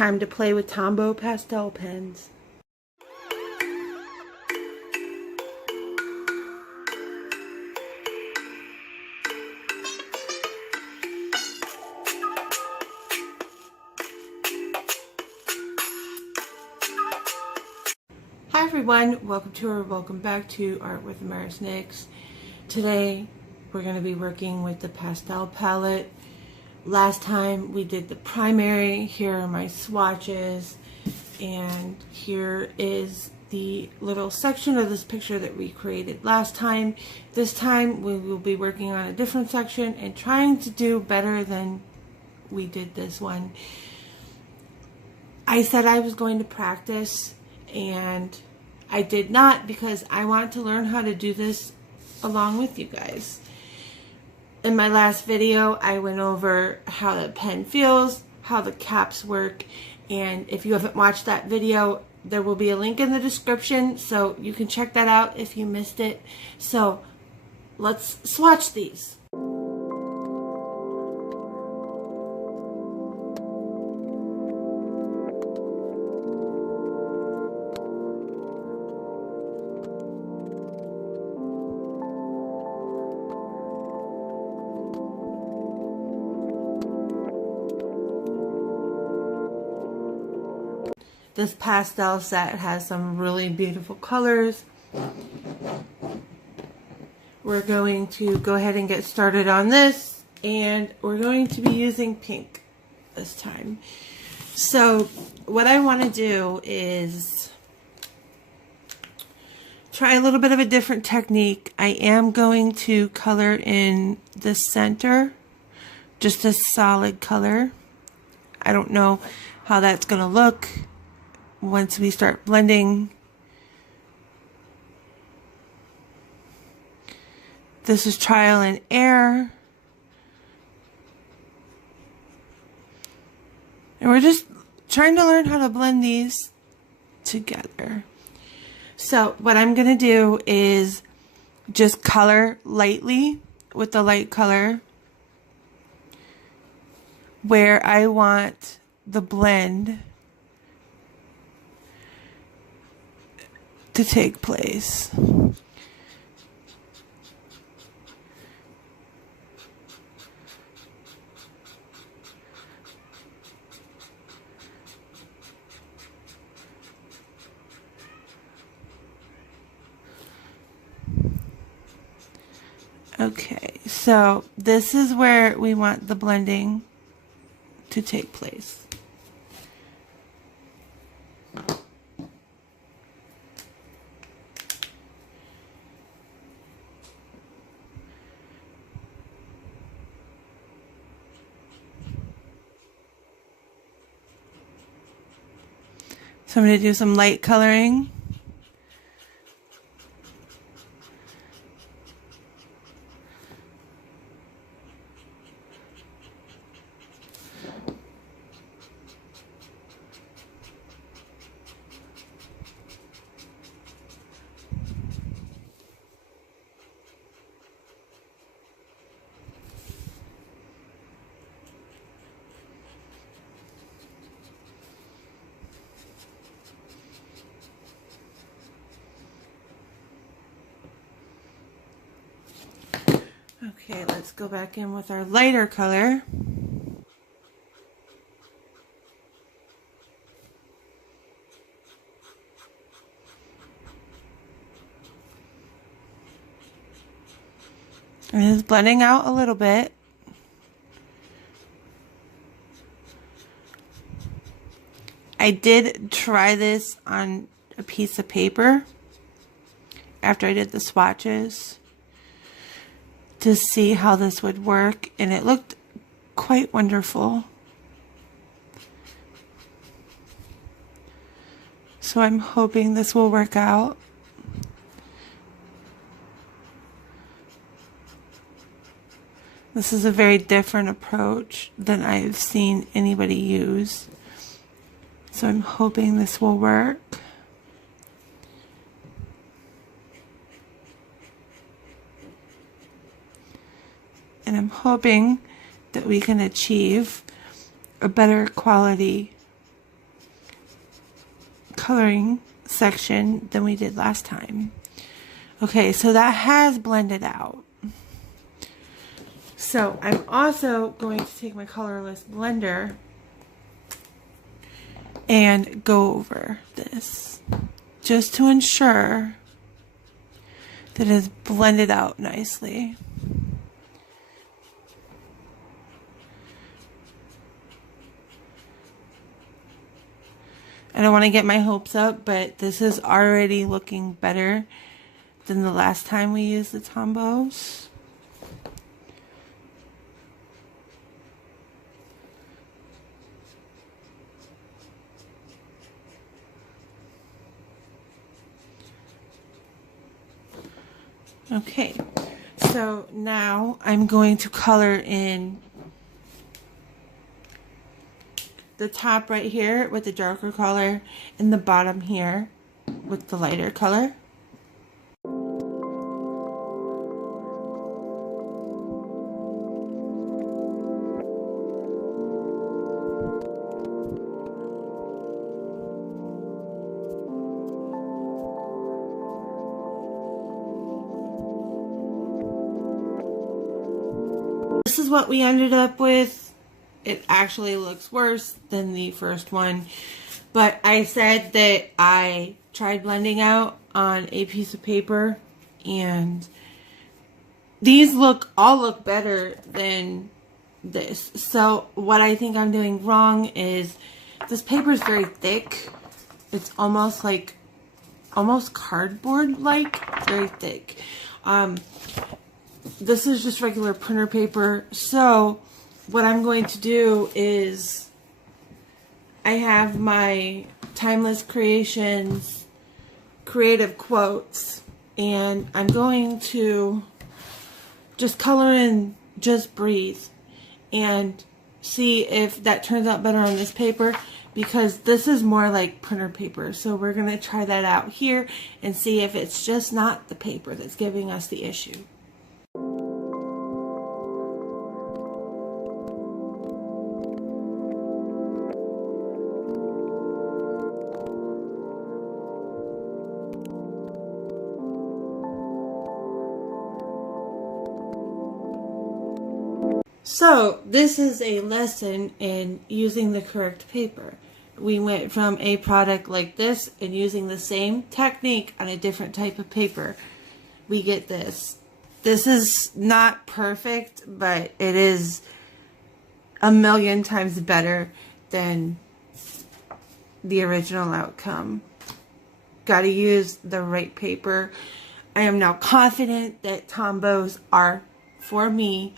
Time to play with Tombow pastel pens. Hi everyone, welcome back to Art with VMER Snakes. Today we're going to be working with the pastel palette. Last time we did the primary. Here are my swatches, and here is the little section of this picture that we created last time. This time we will be working on a different section and trying to do better than we did this one. I said I was going to practice, and I did not, because I want to learn how to do this along with you guys. In my last video, I went over how the pen feels, how the caps work, and if you haven't watched that video, there will be a link in the description, so you can check that out if you missed it. So let's swatch these. This pastel set has some really beautiful colors. We're going to go ahead and get started on this, and we're going to be using pink this time. So what I want to do is try a little bit of a different technique. I am going to color in the center, just a solid color. I don't know how that's going to look once we start blending. This is trial and error. And we're just trying to learn how to blend these together. So what I'm going to do is just color lightly with the light color where I want the blend to take place. Okay, so this is where we want the blending to take place. So I'm going to do some light coloring. Okay, let's go back in with our lighter color. And it's blending out a little bit. I did try this on a piece of paper after I did the swatches to see how this would work, and it looked quite wonderful. So I'm hoping this will work out. This is a very different approach than I've seen anybody use. So I'm hoping this will work. And I'm hoping that we can achieve a better quality coloring section than we did last time. Okay, so that has blended out. So I'm also going to take my colorless blender and go over this just to ensure that it is blended out nicely. I don't want to get my hopes up, but this is already looking better than the last time we used the Tombows. Okay, so now I'm going to color in the top right here with the darker color and the bottom here with the lighter color. This is what we ended up with. It actually looks worse than the first one, but I said that I tried blending out on a piece of paper, and these all look better than this. So what I think I'm doing wrong is this paper is very thick. It's almost cardboard like, very thick. This is just regular printer paper. So what I'm going to do is I have my Timeless Creations creative quotes, and I'm going to just color in Just Breathe and see if that turns out better on this paper, because this is more like printer paper. So we're going to try that out here and see if it's just not the paper that's giving us the issue. So this is a lesson in using the correct paper. We went from a product like this and using the same technique on a different type of paper. We get this. This is not perfect, but it is a million times better than the original outcome. Got to use the right paper. I am now confident that Tombows are for me.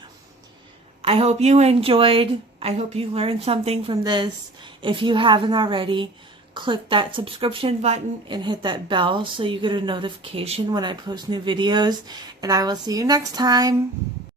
I hope you enjoyed. I hope you learned something from this. If you haven't already, click that subscription button and hit that bell so you get a notification when I post new videos. And I will see you next time.